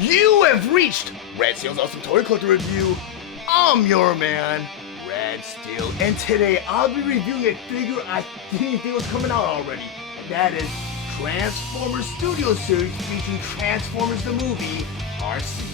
You have reached Red Steele's Awesome Toy Collector Review. I'm your man, Red Steele, and today I'll be reviewing a figure I didn't think was coming out already. That is Transformers Studio Series featuring Transformers the movie, Arcee.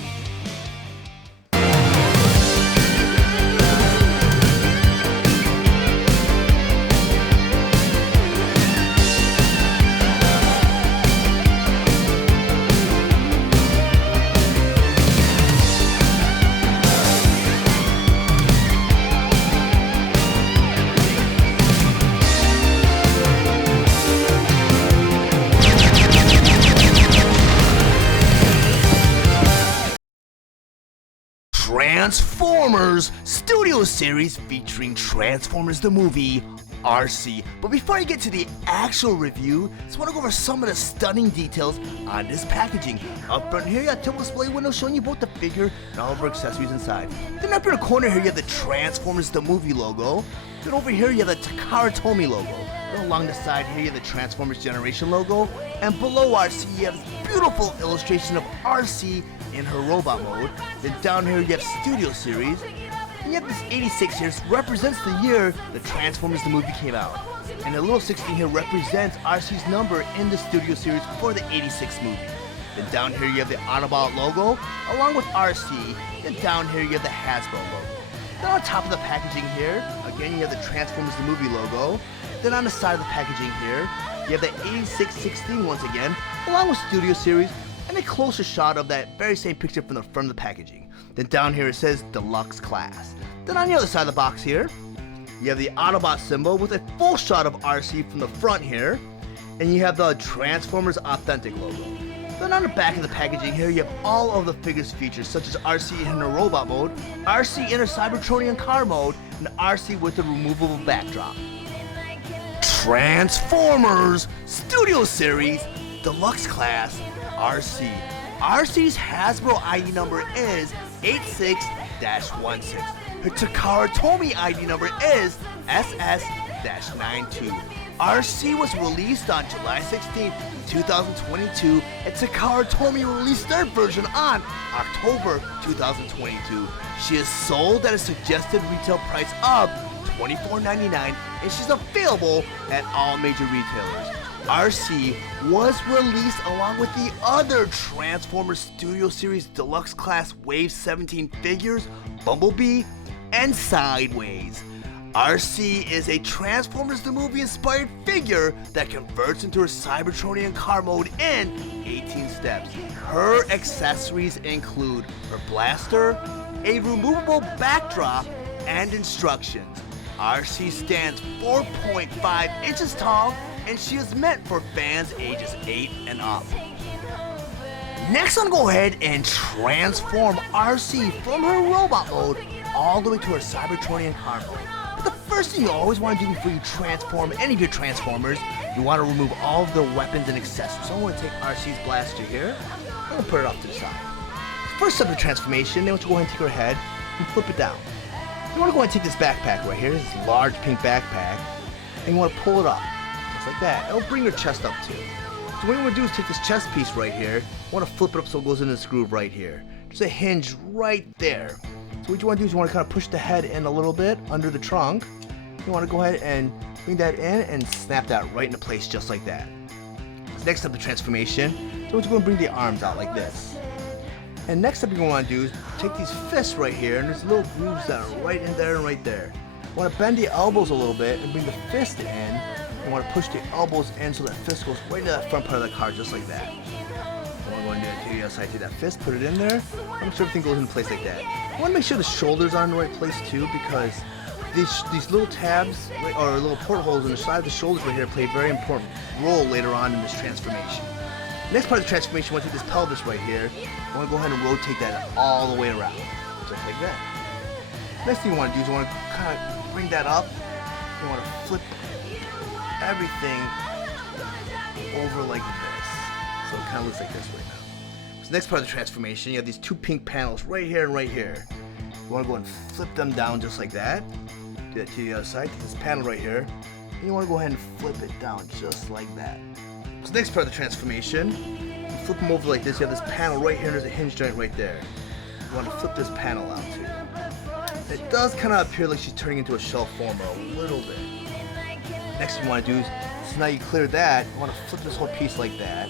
Transformers Studio Series featuring Transformers the movie, Arcee. But before I get to the actual review, I just want to go over some of the stunning details on this packaging. Up front here, you have a typical display window showing you both the figure and all of our accessories inside. Then up in the corner here, you have the Transformers the movie logo. Then over here, you have the Takara Tomy logo. Then along the side here, you have the Transformers Generation logo. And below Arcee, you have this beautiful illustration of Arcee in her robot mode. Then down here, you have Studio Series. And you have this 86 here, represents the year the Transformers the movie came out. And the little 16 here represents Arcee's number in the Studio Series for the 86 movie. Then down here you have the Autobot logo, along with Arcee. Then down here you have the Hasbro logo. Then on top of the packaging here, again you have the Transformers the movie logo. Then on the side of the packaging here, you have the 8616 once again, along with Studio Series, and a closer shot of that very same picture from the front of the packaging. Then down here it says Deluxe Class. Then on the other side of the box here, you have the Autobot symbol with a full shot of Arcee from the front here, and you have the Transformers Authentic logo. Then on the back of the packaging here, you have all of the figures features, such as Arcee in her robot mode, Arcee in her Cybertronian car mode, and Arcee with the removable backdrop. Transformers Studio Series Deluxe Class Arcee. Arcee's Hasbro ID number is 86-16. Her Takara Tomy ID number is SS-92. Arcee was released on July 16, 2022, and Takara Tomy released their version on October 2022. She is sold at a suggested retail price of $24.99, and she's available at all major retailers. Arcee was released along with the other Transformers Studio Series Deluxe Class Wave 17 figures, Bumblebee and Sideways. Arcee is a Transformers the movie inspired figure that converts into her Cybertronian car mode in 18 steps. Her accessories include her blaster, a removable backdrop, and instructions. Arcee stands 4.5 inches tall, and she is meant for fans ages 8 and up. Next, I'm gonna go ahead and transform Arcee from her robot mode all the way to her Cybertronian car mode. But the first thing you always want to do before you transform any of your Transformers, you want to remove all of their weapons and accessories. So I'm going to take Arcee's blaster here. I'm going to put it off to the side. First step of the transformation, then I want you to go ahead and take her head and flip it down. You want to go ahead and take this backpack right here, this large pink backpack, and you want to pull it up. Like that. It'll bring your chest up too. So what you want to do is take this chest piece right here. You want to flip it up so it goes in this groove right here. There's a hinge right there. So what you want to do is you want to kind of push the head in a little bit under the trunk. You want to go ahead and bring that in and snap that right into place just like that. So next up the transformation. So what you're going to bring the arms out like this. And next up you're going to want to do is take these fists right here, and there's little grooves that are right in there and right there. You want to bend the elbows a little bit and bring the fist in. You want to push the elbows in so that fist goes right into that front part of the car, just like that. You want to go and do it to the other side, take that fist, put it in there, make sure everything goes in place like that. You want to make sure the shoulders are in the right place too, because these little tabs, or little portholes on the side of the shoulders right here play a very important role later on in this transformation. Next part of the transformation, you want to take this pelvis right here. You want to go ahead and rotate that all the way around, just like that. Next thing you want to do is you want to kind of bring that up. You want to flip everything over like this, so it kind of looks like this right now. So next part of the transformation, you have these two pink panels right here and right here. You want to go and flip them down just like that. Do that to the other side. Take this panel right here, and you want to go ahead and flip it down just like that. So next part of the transformation, you flip them over like this. You have this panel right here, and there's a hinge joint right there. You want to flip this panel out too. It does kind of appear like she's turning into a shell former a little bit. Next thing you want to do is, so now you clear that, you want to flip this whole piece like that.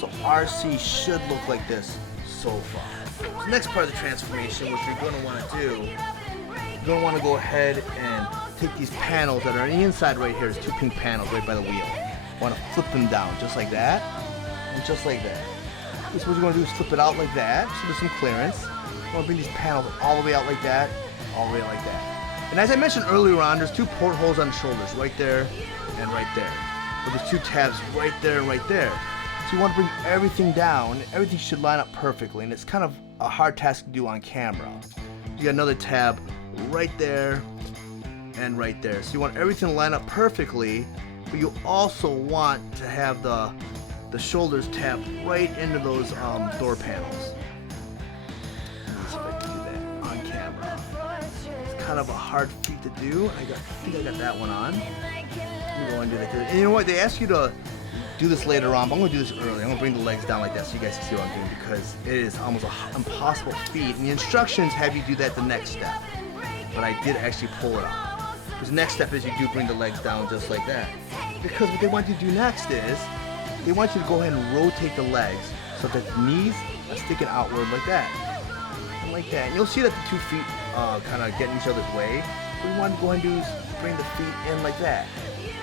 So Arcee should look like this so far. So the next part of the transformation, which you're going to want to do, you're going to want to go ahead and take these panels that are on the inside right here. There's two pink panels right by the wheel. You want to flip them down just like that, and just like that. So what you're going to do is flip it out like that, so there's some clearance. You want to bring these panels all the way out like that, all the way out like that. And as I mentioned earlier on, there's two portholes on the shoulders, right there and right there. But there's two tabs right there and right there. So you want to bring everything down. Everything should line up perfectly, and it's kind of a hard task to do on camera. You got another tab right there and right there. So you want everything to line up perfectly, but you also want to have the shoulders tap right into those door panels. Let me see if I can do that on camera. It's kind of a hard feat to do. I think I got that one on. Let me go and do that. And you know what? They ask you to do this later on, but I'm going to do this early. I'm going to bring the legs down like that so you guys can see what I'm doing, because it is almost an impossible feat. And the instructions have you do that the next step. But I did actually pull it off. Because the next step is you do bring the legs down just like that. Because what they want you to do next is, they want you to go ahead and rotate the legs so that the knees are sticking outward like that. And like that. And you'll see that the 2 feet kind of get in each other's way. What you want to go ahead and do is bring the feet in like that.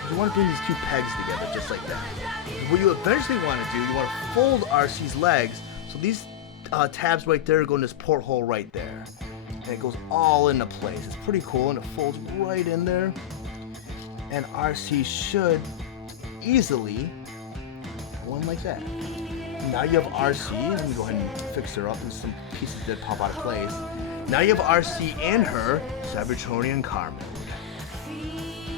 You want to bring these 2 pegs together just like that. What you eventually want to do, you want to fold Arcee's legs. So these tabs right there go in this porthole right there. And it goes all into place. It's pretty cool, and it folds right in there. And Arcee should easily go in like that. Now you have Arcee. Let me go ahead and fix her up. There's some pieces that pop out of place. Now you have Arcee in her Cybertronian car mode.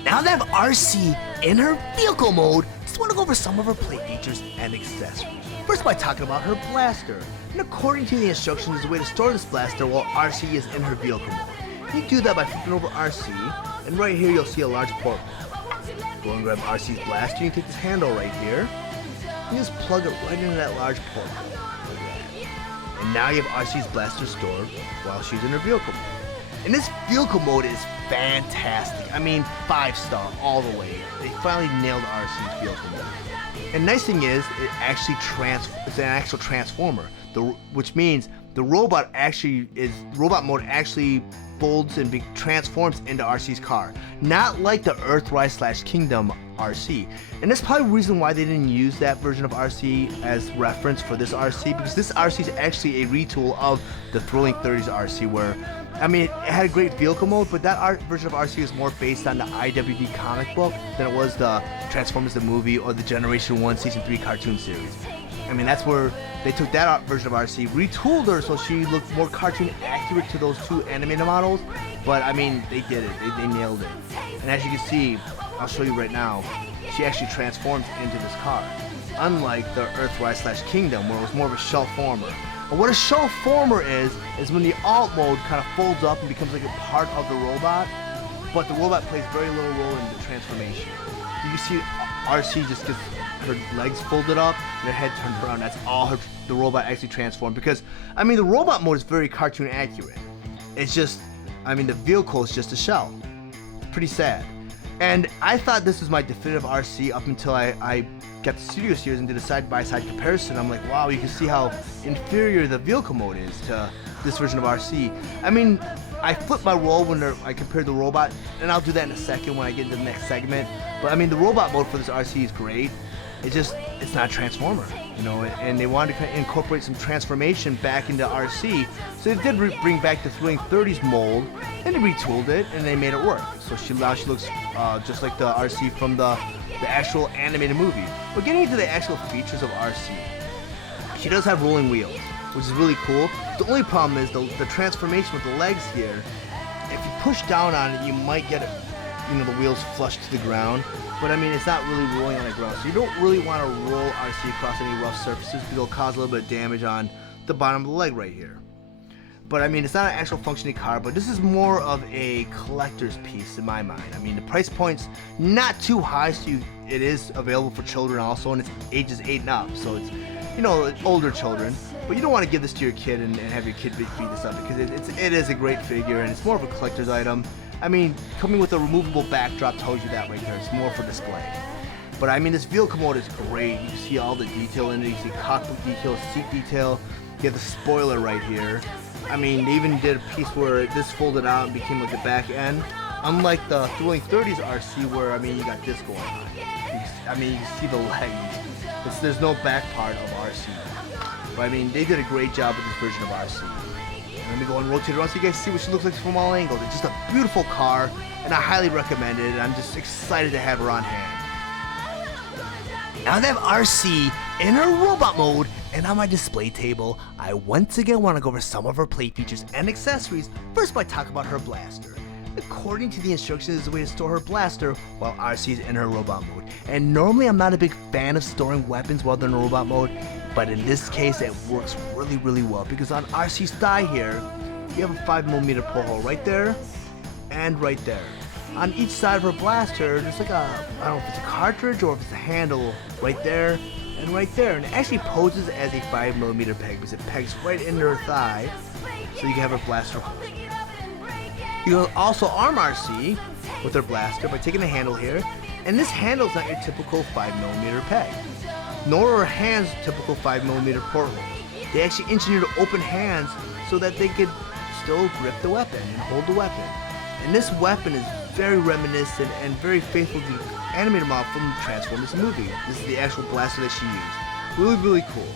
Now that I have Arcee in her vehicle mode, just want to go over some of her play features and accessories. First by talking about her blaster. And according to the instructions, there's a way to store this blaster while Arcee is in her vehicle mode. You do that by flipping over Arcee, and right here you'll see a large port. Go and grab Arcee's blaster, you take this handle right here, and just plug it right into that large port. Like that. And now you have Arcee's blaster stored while she's in her vehicle mode. And this vehicle mode is fantastic. I mean, 5-star all the way. They finally nailed Arcee's vehicle mode. And nice thing is, it actually it's an actual transformer, which means the robot mode actually folds and transforms into Arcee's car, not like the Earthrise / Kingdom Arcee. And that's probably the reason why they didn't use that version of Arcee as reference for this Arcee, because this Arcee is actually a retool of the Thrilling 30s Arcee, where, I mean, it had a great vehicle mode, but that version of Arcee is more based on the IWD comic book than it was the Transformers the movie or the Generation 1 Season 3 cartoon series. I mean, that's where they took that version of Arcee, retooled her so she looked more cartoon accurate to those 2 animated models, but I mean, they did it, they nailed it. And as you can see, I'll show you right now, she actually transforms into this car, unlike the Earthrise / Kingdom, where it was more of a shell former. But what a shell former is when the alt mode kind of folds up and becomes like a part of the robot, but the robot plays very little role in the transformation. You see Arcee just gets her legs folded up and her head turned around. That's all the robot actually transformed, because, I mean, the robot mode is very cartoon accurate. It's just, I mean, the vehicle is just a shell. Pretty sad. And I thought this was my definitive Arcee up until I got the Studio Series and did a side-by-side comparison. I'm like, wow, you can see how inferior the vehicle mode is to this version of Arcee. I mean, I flipped my role when I compared the robot, and I'll do that in a second when I get into the next segment. But I mean, the robot mode for this Arcee is great. It's not a Transformer, you know, and they wanted to incorporate some transformation back into Arcee, so they did bring back the Thrilling 30s mold, and they retooled it, and they made it work. So she looks just like the Arcee from the actual animated movie. But getting into the actual features of Arcee, she does have rolling wheels, which is really cool. The only problem is the transformation with the legs here. If you push down on it, you might get it, you know, the wheels flush to the ground. But I mean, it's not really rolling on the ground, so you don't really want to roll Arcee across any rough surfaces, because it'll cause a little bit of damage on the bottom of the leg right here. But I mean, it's not an actual functioning car, but this is more of a collector's piece in my mind. I mean, the price point's not too high, so it is available for children also, and it's ages 8 and up, so older children. But you don't want to give this to your kid and have your kid beat this up, because it is a great figure, and it's more of a collector's item. I mean, coming with a removable backdrop tells you that right there. It's more for display. But I mean, this vehicle mode is great. You can see all the detail in it. You see cockpit detail, seat detail. You have the spoiler right here. I mean, they even did a piece where this folded out and became like the back end. Unlike the Thrilling 30s Arcee, where, I mean, you got this going on. I mean, you can see the legs. There's no back part of Arcee. But I mean, they did a great job with this version of Arcee. Let me go and rotate it around so you guys see what she looks like from all angles. It's just a beautiful car, and I highly recommend it, and I'm just excited to have her on hand. Now that I have Arcee in her robot mode and on my display table, I once again want to go over some of her play features and accessories, first by talking about her blaster. According to the instructions, there's a way to store her blaster while Arcee is in her robot mode. And normally I'm not a big fan of storing weapons while they're in robot mode, but in this case it works really well, because on Arcee's thigh here, you have a 5mm porthole right there and right there. On each side of her blaster, there's like I don't know if it's a cartridge or if it's a handle right there and right there. And it actually poses as a 5mm peg, because it pegs right into her thigh, so you can have her blaster hold. You can also arm Arcee with her blaster by taking the handle here, and this handle is not your typical 5mm peg, nor are her hands typical 5mm portholes. They actually engineered open hands so that they could still grip the weapon and hold the weapon. And this weapon is very reminiscent and very faithful to the animated model from the Transformers movie. This is the actual blaster that she used. Really cool.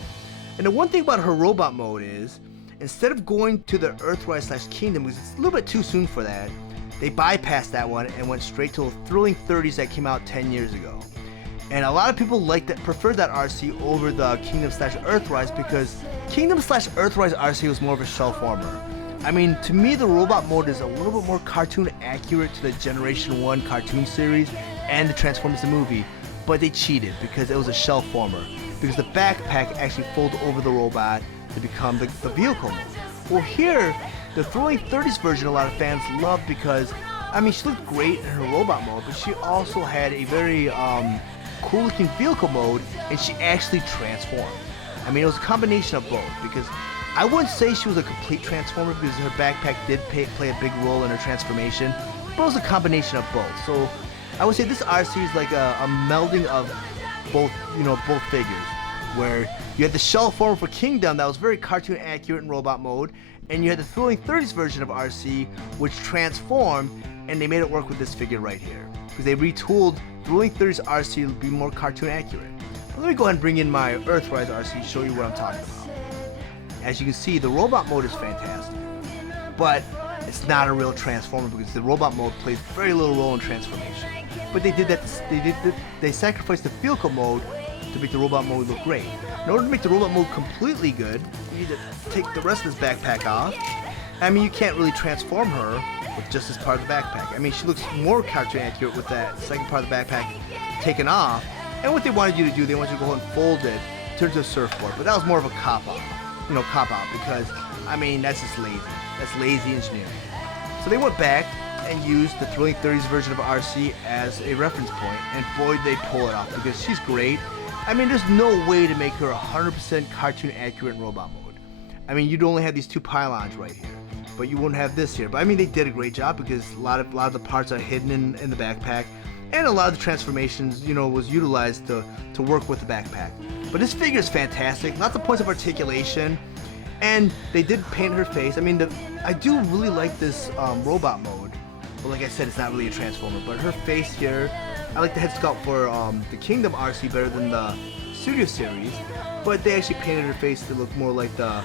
And the one thing about her robot mode is, instead of going to the Earthrise / Kingdom, because it's a little bit too soon for that, they bypassed that one and went straight to the Thrilling 30s that came out 10 years ago. And a lot of people preferred that Arcee over the Kingdom / Earthrise, because Kingdom / Earthrise Arcee was more of a shell former. I mean, to me, the robot mode is a little bit more cartoon accurate to the Generation 1 cartoon series and the Transformers the movie, but they cheated because it was a shell former, because the backpack actually folds over the robot to become the vehicle mode. Well, here, the Thrilling 30s version a lot of fans loved, because, I mean, she looked great in her robot mode, but she also had a very cool looking vehicle mode, and she actually transformed. I mean, it was a combination of both, because I wouldn't say she was a complete transformer, because her backpack did play a big role in her transformation, but it was a combination of both. So I would say this Arcee is like a melding of both figures, where you had the shell form for Kingdom that was very cartoon accurate in robot mode, and you had the Thrilling 30s version of Arcee, which transformed, and they made it work with this figure right here, because they retooled Thrilling 30s Arcee to be more cartoon accurate. But let me go ahead and bring in my Earthrise Arcee, show you what I'm talking about. As you can see, the robot mode is fantastic, but it's not a real transformer, because the robot mode plays very little role in transformation. But they did that. They sacrificed the vehicle mode to make the robot mode look great. In order to make the robot mode completely good, you need to take the rest of this backpack off. I mean, you can't really transform her with just this part of the backpack. I mean, she looks more cartoon accurate with that second part of the backpack taken off. And what they wanted you to do, they wanted you to go ahead and fold it, turn it to a surfboard. But that was more of a cop-out, because, I mean, that's just lazy. That's lazy engineering. So they went back and used the Thrilling 30s version of Arcee as a reference point, and boy, they pull it off, because she's great. I mean, there's no way to make her 100% cartoon accurate in robot mode. I mean, you'd only have these two pylons right here, but you wouldn't have this here. But I mean, they did a great job, because a lot of the parts are hidden in the backpack, and a lot of the transformations, was utilized to work with the backpack. But this figure is fantastic. Lots of points of articulation, and they did paint her face. I mean, I do really like this robot mode, but like I said, it's not really a transformer. But her face here, I like the head sculpt for the Kingdom Arcee better than the Studio series, but they actually painted her face to look more like the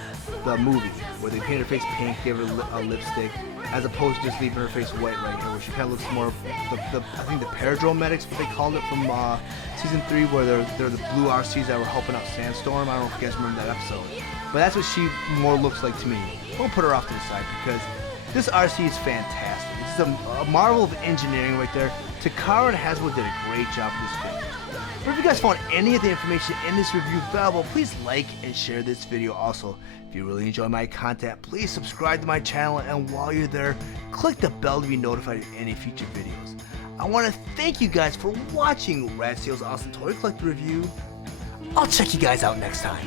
movie, where they painted her face pink, gave her a lipstick, as opposed to just leaving her face white right here, where she kind of looks more I think the Paradrome Medics, what they called it from Season 3, where they're the blue Arcees that were helping out Sandstorm. I don't know if you guys remember that episode, but that's what she more looks like to me. We'll put her off to the side, because this Arcee is fantastic. This is a marvel of engineering right there. Takara and Hasbro did a great job with this figure. But if you guys found any of the information in this review valuable, please like and share this video. Also, if you really enjoy my content, please subscribe to my channel, and while you're there, click the bell to be notified of any future videos. I want to thank you guys for watching Radseal's Awesome Toy Collector Review. I'll check you guys out next time.